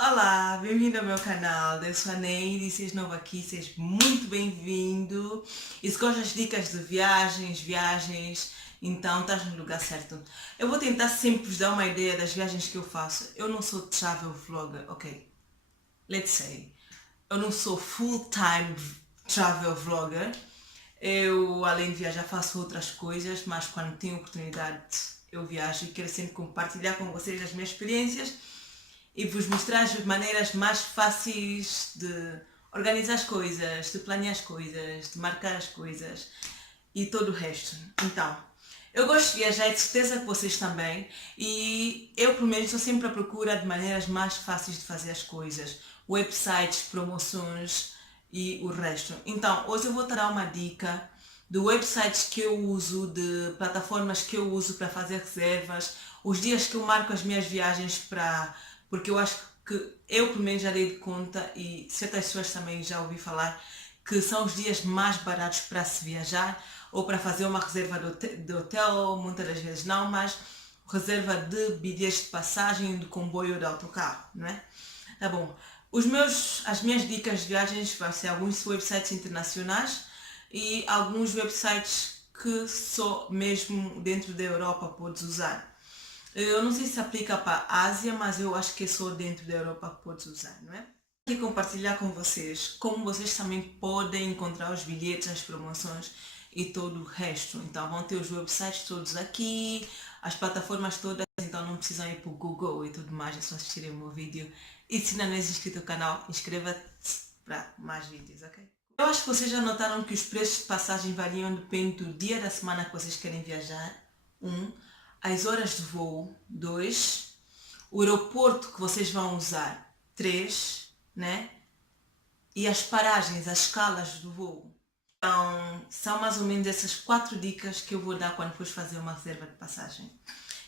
Olá, bem-vindo ao meu canal. Eu sou a Neide e se és novo aqui, sejas muito bem-vindo. E se gostas de dicas de viagens, então estás no lugar certo. Eu vou tentar sempre vos dar uma ideia das viagens que eu faço. Eu não sou travel vlogger, ok? Let's say. Eu não sou full-time travel vlogger. Eu, além de viajar, faço outras coisas, mas quando tenho oportunidade, eu viajo e quero sempre compartilhar com vocês as minhas experiências e vos mostrar as maneiras mais fáceis de organizar as coisas, de planear as coisas, de marcar as coisas e todo o resto. Então, eu gosto de viajar, de certeza que vocês também, e eu, pelo menos, estou sempre à procura de maneiras mais fáceis de fazer as coisas, websites, promoções e o resto. Então, hoje eu vou te dar uma dica de websites que eu uso, de plataformas que eu uso para fazer reservas, os dias que eu marco as minhas viagens para, porque eu acho que eu pelo menos já dei de conta e certas pessoas também já ouvi falar que são os dias mais baratos para se viajar ou para fazer uma reserva de hotel, muitas das vezes não, mas reserva de bilhetes de passagem, de comboio ou de autocarro, não é? Tá bom. As minhas dicas de viagens vão ser alguns websites internacionais e alguns websites que só mesmo dentro da Europa podes usar. Eu não sei se aplica para a Ásia, mas eu acho que é só dentro da Europa que podes usar, não é? Aqui compartilhar com vocês como vocês também podem encontrar os bilhetes, as promoções e todo o resto. Então vão ter os websites todos aqui, as plataformas todas, então não precisam ir para o Google e tudo mais, é só assistirem o meu vídeo. E se não és inscrito no canal, inscreva-te para mais vídeos, ok? Eu acho que vocês já notaram que os preços de passagem variam depende do dia da semana que vocês querem viajar. As horas de voo. 2. O aeroporto que vocês vão usar. 3. Né? E as paragens, as escalas do voo. Então, são mais ou menos essas 4 dicas que eu vou dar quando fores fazer uma reserva de passagem.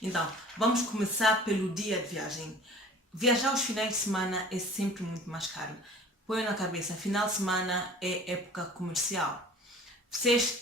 Então, vamos começar pelo dia de viagem. Viajar aos finais de semana é sempre muito mais caro. Põe na cabeça, final de semana é época comercial.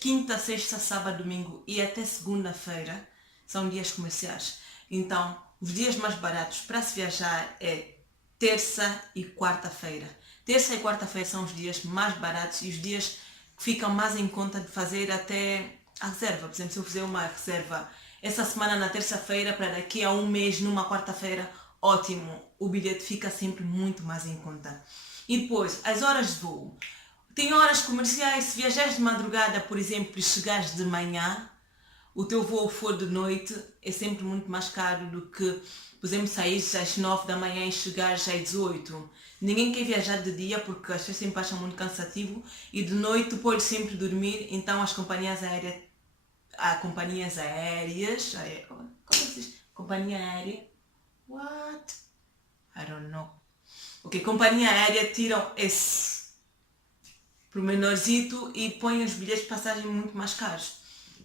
Quinta, sexta, sábado, domingo e até segunda-feira são dias comerciais. Então, os dias mais baratos para se viajar é terça e quarta-feira. Terça e quarta-feira são os dias mais baratos e os dias que ficam mais em conta de fazer até a reserva. Por exemplo, se eu fizer uma reserva essa semana na terça-feira para daqui a um mês numa quarta-feira, ótimo, o bilhete fica sempre muito mais em conta. E depois, as horas de voo. Tem horas comerciais, se viajares de madrugada, por exemplo, e chegares de manhã, o teu voo for de noite, é sempre muito mais caro do que, por exemplo, saíres às 9 da manhã e chegares às 18. Ninguém quer viajar de dia porque as pessoas sempre acham muito cansativo e de noite tu podes sempre dormir, então as companhias aéreas, como é que se diz? Companhia aérea? What? I don't know. Ok, companhia aérea tiram esse pormenorzito e põem os bilhetes de passagem muito mais caros.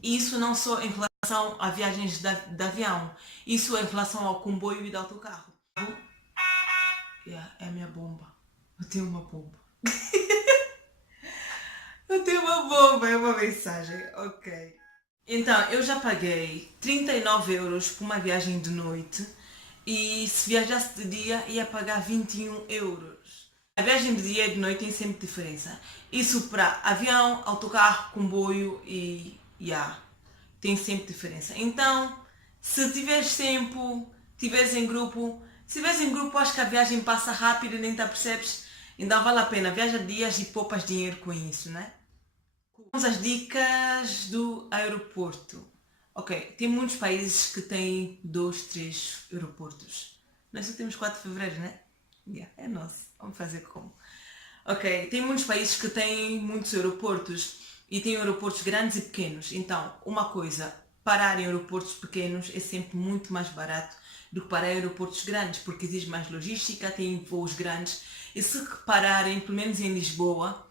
E isso não só em relação a viagens de avião, isso em relação ao comboio e de autocarro. É a minha bomba. Eu tenho uma bomba. Eu tenho uma bomba, é uma mensagem. Ok. Então, eu já paguei 39 euros por uma viagem de noite e se viajasse de dia ia pagar 21 euros. A viagem de dia e de noite tem sempre diferença. Isso para avião, autocarro, comboio e tem sempre diferença. Então, se tiveres tempo, tiveres em grupo, se tiveres em grupo acho que a viagem passa rápido e nem te apercebes, então vale a pena. Viaja dias e poupas dinheiro com isso, né? Vamos às dicas do aeroporto. Ok, tem muitos países que têm 2, 3 aeroportos. Nós só temos 4 de fevereiro, né? É nosso. Vamos fazer como? Ok, tem muitos países que têm muitos aeroportos e têm aeroportos grandes e pequenos. Então, uma coisa, parar em aeroportos pequenos é sempre muito mais barato do que parar em aeroportos grandes, porque exige mais logística, tem voos grandes. E se pararem, pelo menos em Lisboa,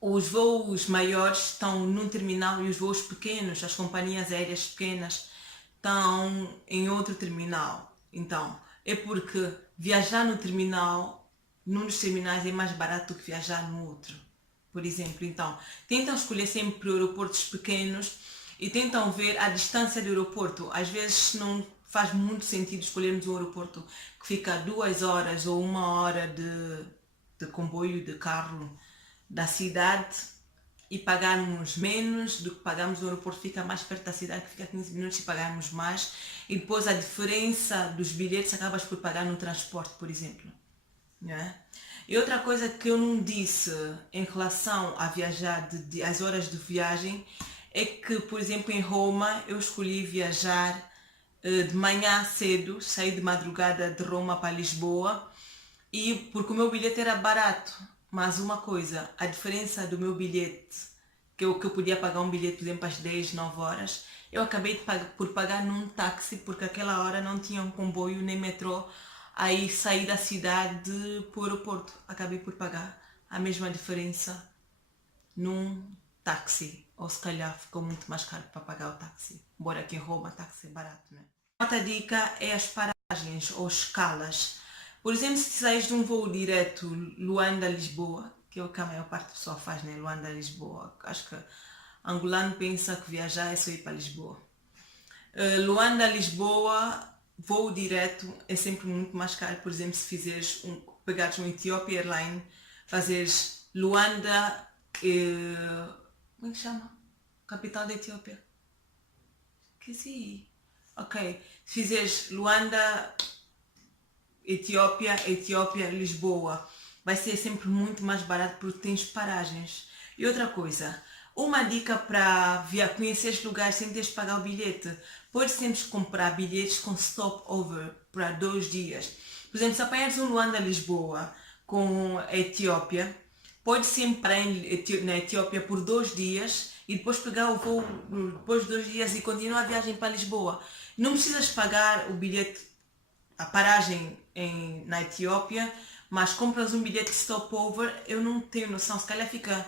os voos maiores estão num terminal e os voos pequenos, as companhias aéreas pequenas, estão em outro terminal. Então, é porque viajar no terminal, num dos terminais, é mais barato do que viajar no outro. Por exemplo, então, tentam escolher sempre aeroportos pequenos e tentam ver a distância do aeroporto. Às vezes, se não faz muito sentido escolhermos um aeroporto que fica a 2 horas ou 1 hora de comboio, de carro da cidade e pagarmos menos do que pagamos no aeroporto, fica mais perto da cidade, que fica a 15 minutos e pagarmos mais. E depois a diferença dos bilhetes acabas por pagar no transporte, por exemplo. Né? E outra coisa que eu não disse em relação a viajar, as horas de viagem, é que, por exemplo, em Roma eu escolhi viajar de manhã cedo, saí de madrugada de Roma para Lisboa, e porque o meu bilhete era barato. Mas uma coisa, a diferença do meu bilhete, que eu podia pagar um bilhete, por exemplo, às 10, 9 horas, eu acabei por pagar num táxi, porque aquela hora não tinha um comboio nem metrô, aí saí da cidade para o aeroporto. Acabei por pagar a mesma diferença num táxi, ou se calhar ficou muito mais caro para pagar o táxi, embora aqui em Roma táxi é barato, né? Outra dica é as paragens ou escalas. Por exemplo, se saís de um voo direto Luanda-Lisboa, que é o que a maior parte do pessoal faz, né? Luanda-Lisboa. Acho que angolano pensa que viajar é só ir para Lisboa. Luanda-Lisboa, voo direto é sempre muito mais caro. Por exemplo, se pegares um Ethiopia Airline, fazeres Luanda, como é que chama? Capital da Etiópia? Esqueci. Ok, se fizeres Luanda, Etiópia, Lisboa, vai ser sempre muito mais barato porque tens paragens. E outra coisa, uma dica para conhecer os lugares sem teres de pagar o bilhete. Podes sempre comprar bilhetes com stopover para 2 dias. Por exemplo, se apanhares um Luanda-Lisboa com a Etiópia, podes sempre parar na Etiópia por 2 dias e depois pegar o voo depois de 2 dias e continuar a viagem para Lisboa. Não precisas pagar o bilhete, a paragem na Etiópia, mas compras um bilhete de stopover. Eu não tenho noção, se calhar fica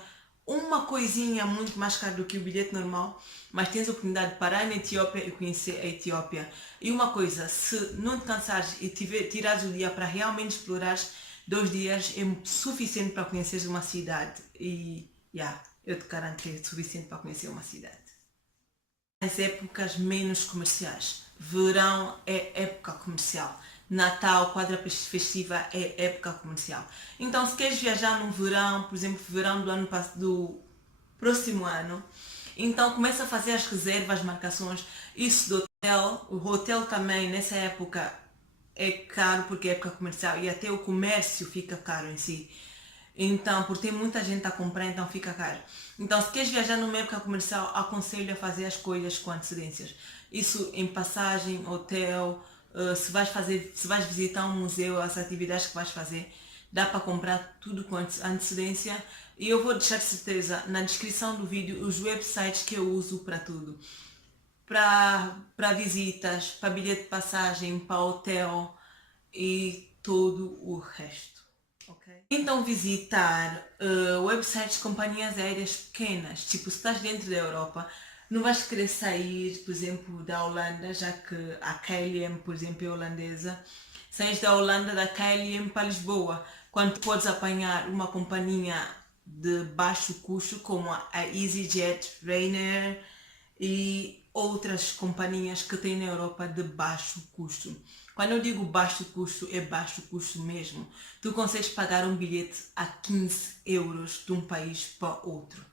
uma coisinha muito mais caro do que o bilhete normal, mas tens a oportunidade de parar na Etiópia e conhecer a Etiópia. E uma coisa, se não te cansares e tirares o dia para realmente explorares, 2 dias é suficiente para conheceres uma cidade. E eu te garanto que é suficiente para conhecer uma cidade. As épocas menos comerciais. Verão é época comercial. Natal, quadra festiva é época comercial. Então, se queres viajar no verão, por exemplo, verão do próximo ano, então começa a fazer as reservas, marcações, isso do hotel. O hotel também nessa época é caro porque é época comercial e até o comércio fica caro em si. Então, por ter muita gente a comprar, então fica caro. Então, se queres viajar numa época comercial, aconselho a fazer as coisas com antecedências. Isso em passagem, hotel, se vais visitar um museu, as atividades que vais fazer, dá para comprar tudo com antecedência. E eu vou deixar de certeza na descrição do vídeo os websites que eu uso para tudo. Para visitas, para bilhete de passagem, para hotel e todo o resto. Okay. Então visitar websites de companhias aéreas pequenas, tipo se estás dentro da Europa, não vais querer sair, por exemplo, da Holanda, já que a KLM, por exemplo, é holandesa, saís da Holanda, da KLM para Lisboa, quando podes apanhar uma companhia de baixo custo, como a EasyJet, Ryanair e outras companhias que têm na Europa de baixo custo. Quando eu digo baixo custo, é baixo custo mesmo. Tu consegues pagar um bilhete a 15 euros de um país para outro.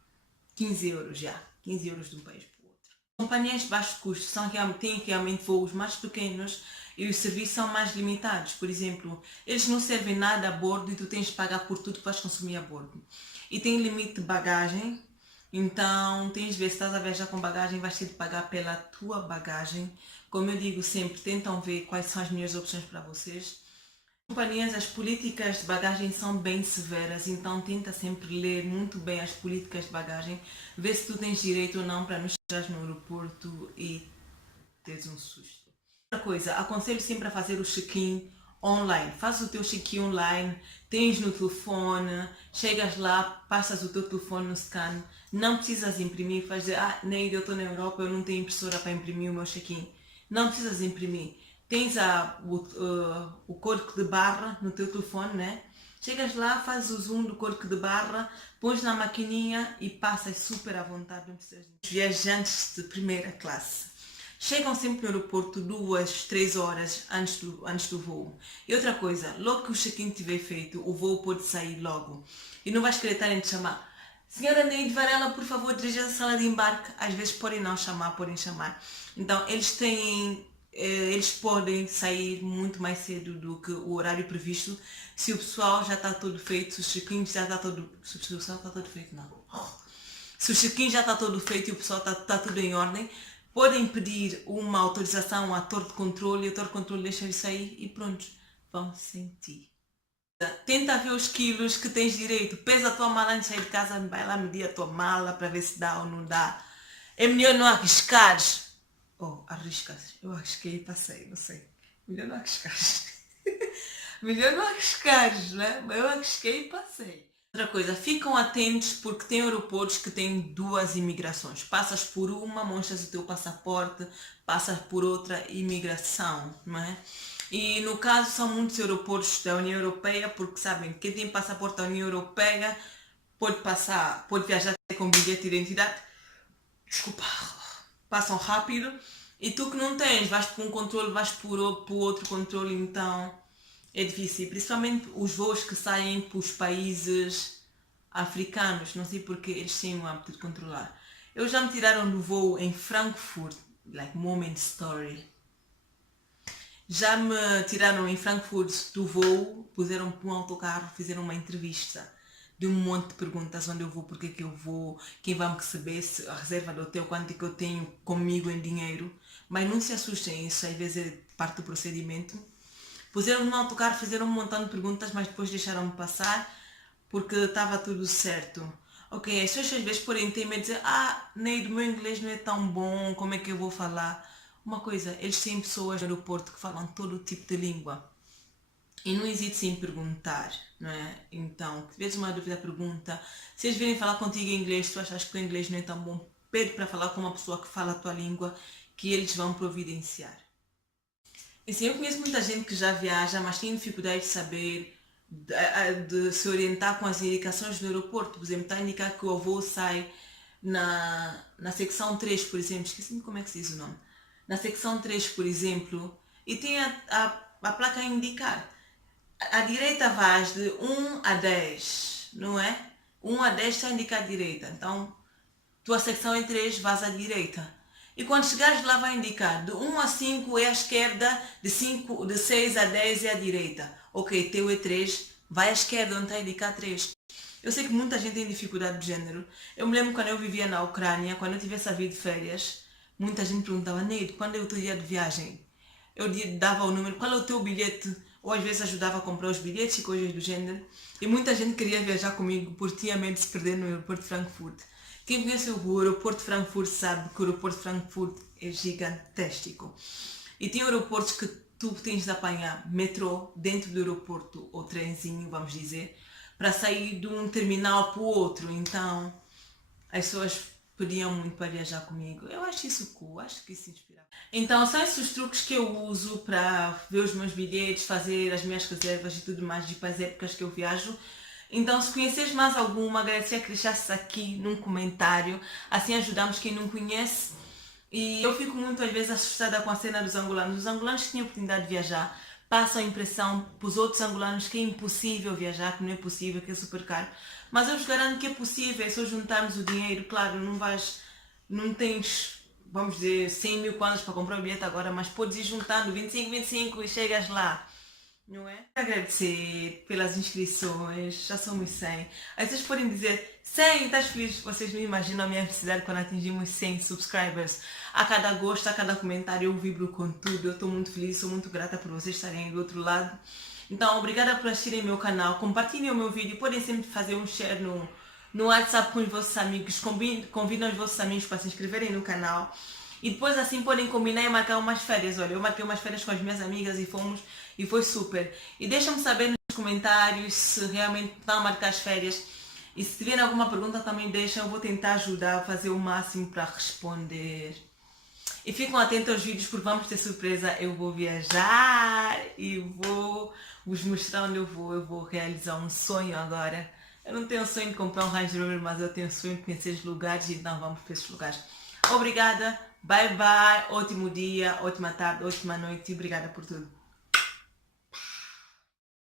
15 euros já. 15 euros de um país para outro. Companhias de baixo custo têm realmente voos mais pequenos e os serviços são mais limitados. Por exemplo, eles não servem nada a bordo e tu tens de pagar por tudo que vais consumir a bordo. E tem limite de bagagem. Então, tens de ver se estás a viajar com bagagem, vais ter de pagar pela tua bagagem. Como eu digo sempre, tentam ver quais são as melhores opções para vocês. Companhias, as políticas de bagagem são bem severas, então tenta sempre ler muito bem as políticas de bagagem, ver se tu tens direito ou não para não chegares no aeroporto e teres um susto. Outra coisa, aconselho sempre a fazer o check-in online. Faz o teu check-in online, tens no telefone, chegas lá, passas o teu telefone no scan, não precisas imprimir, faz dizer, nem eu estou na Europa, eu não tenho impressora para imprimir o meu check-in. Não precisas imprimir. Tens o código de barra no teu telefone, né? Chegas lá, fazes o zoom do código de barra, pões na maquininha e passas super à vontade, não precisas. Viajantes de primeira classe. chegam sempre no aeroporto 2, 3 horas antes do voo. E outra coisa, logo que o check-in tiver feito, o voo pode sair logo. E não vais querer estarem te chamar. Senhora Neide Varela, por favor, dirija-se à sala de embarque. Às vezes podem não chamar, podem chamar. Então, eles podem sair muito mais cedo do que o horário previsto se o pessoal já está todo feito, se o check-in já está todo... Se o pessoal está todo feito, não. Se o check-in já está todo feito e o pessoal está tudo em ordem, podem pedir uma autorização à torre de controle e a torre de controle deixa-lhes sair e pronto, vão sentir. Tenta ver os quilos que tens direito, pesa a tua mala antes de sair de casa, vai lá medir a tua mala para ver se dá ou não dá. É melhor não arriscares. Oh, arriscas. Eu arrisquei e passei, não sei. Melhor não arriscares. Melhor não arriscares, né? Mas eu arrisquei e passei. Outra coisa, ficam atentos porque tem aeroportos que têm duas imigrações. Passas por uma, mostras o teu passaporte, passas por outra imigração, não é? E no caso são muitos aeroportos da União Europeia, porque sabem, quem tem passaporte da União Europeia pode viajar com bilhete de identidade. Desculpa, passam rápido. E tu que não tens, vais por um controle, vais por outro controle, então é difícil. Principalmente os voos que saem para os países africanos, não sei porque eles têm o hábito de controlar. Eu já me tiraram do voo em Frankfurt, like moment story. Já me tiraram em Frankfurt do voo, puseram um autocarro, fizeram uma entrevista de um monte de perguntas, onde eu vou, porque que eu vou, quem vai me receber, a reserva do hotel, quanto é que eu tenho comigo em dinheiro. Mas não se assustem, isso às vezes é parte do procedimento. Puseram-me no autocarro, fizeram um montão de perguntas, mas depois deixaram-me passar, porque estava tudo certo. Ok, as pessoas às vezes podem ter medo de dizer, Neide, meu inglês não é tão bom, como é que eu vou falar? Uma coisa, eles têm pessoas no aeroporto que falam todo tipo de língua. E não hesite em perguntar, não é? Então, se tiveres uma dúvida, pergunta. Se eles virem falar contigo em inglês, tu achas que o inglês não é tão bom, pede para falar com uma pessoa que fala a tua língua, que eles vão providenciar. E sim, eu conheço muita gente que já viaja, mas tem dificuldade de saber, de se orientar com as indicações do aeroporto. Por exemplo, está a indicar que o voo sai na secção 3, por exemplo. Esqueci-me como é que se diz o nome. Na secção 3, por exemplo, e tem a placa a indicar. À direita vais de 1 a 10, não é? 1 a 10 está a indicar a direita. Então, tua secção é 3, vais à direita. E quando chegares lá vai indicar de 1 a 5 é à esquerda, de 6 a 10 é à direita. Ok, teu é 3, vai à esquerda onde está a indicar 3. Eu sei que muita gente tem dificuldade de género. Eu me lembro quando eu vivia na Ucrânia, quando eu tivesse a vir de férias, muita gente perguntava, Neide, quando é o teu dia de viagem? Eu dava o número, qual é o teu bilhete? Ou às vezes ajudava a comprar os bilhetes e coisas do género. E muita gente queria viajar comigo porque tinha medo de se perder no aeroporto de Frankfurt. Quem conhece o aeroporto de Frankfurt sabe que o aeroporto de Frankfurt é gigantesco. E tem aeroportos que tu tens de apanhar metrô dentro do aeroporto, ou trenzinho, vamos dizer, para sair de um terminal para o outro. Então, as pessoas pediam muito para viajar comigo. Eu acho isso cool, acho que isso inspira. Então, são esses os truques que eu uso para ver os meus bilhetes, fazer as minhas reservas e tudo mais, de para as épocas que eu viajo. Então, se conheceres mais alguma, agradecia que deixasses aqui num comentário, assim ajudamos quem não conhece. E eu fico muito às vezes assustada com a cena dos angolanos. Os angolanos que têm a oportunidade de viajar passam a impressão para os outros angolanos que é impossível viajar, que não é possível, que é super caro. Mas eu vos garanto que é possível, é só juntarmos o dinheiro. Claro, não tens, vamos dizer, 100 mil kwanzas para comprar o bilhete agora, mas podes ir juntando 25 e chegas lá. Não é? Agradecer pelas inscrições, já somos 100. Às vezes podem dizer, 100, estás feliz? Vocês não imaginam a minha felicidade quando atingimos 100 subscribers. A cada gosto, a cada comentário eu vibro com tudo. Eu estou muito feliz, sou muito grata por vocês estarem do outro lado. Então, obrigada por assistirem meu canal. Compartilhem o meu vídeo. Podem sempre fazer um share no WhatsApp com os vossos amigos. Convidam os vossos amigos para se inscreverem no canal. E depois assim podem combinar e marcar umas férias. Olha, eu marquei umas férias com as minhas amigas e foi super. E deixa-me saber nos comentários se realmente estão a marcar as férias. E se tiverem alguma pergunta também deixem, eu vou tentar ajudar a fazer o máximo para responder. E ficam atentos aos vídeos porque vamos ter surpresa. Eu vou viajar e vou vos mostrar onde eu vou. Eu vou realizar um sonho agora. Eu não tenho sonho de comprar um Range Rover, mas eu tenho sonho de conhecer os lugares, então vamos para esses lugares. Obrigada! Bye bye, ótimo dia, ótima tarde, ótima noite e obrigada por tudo.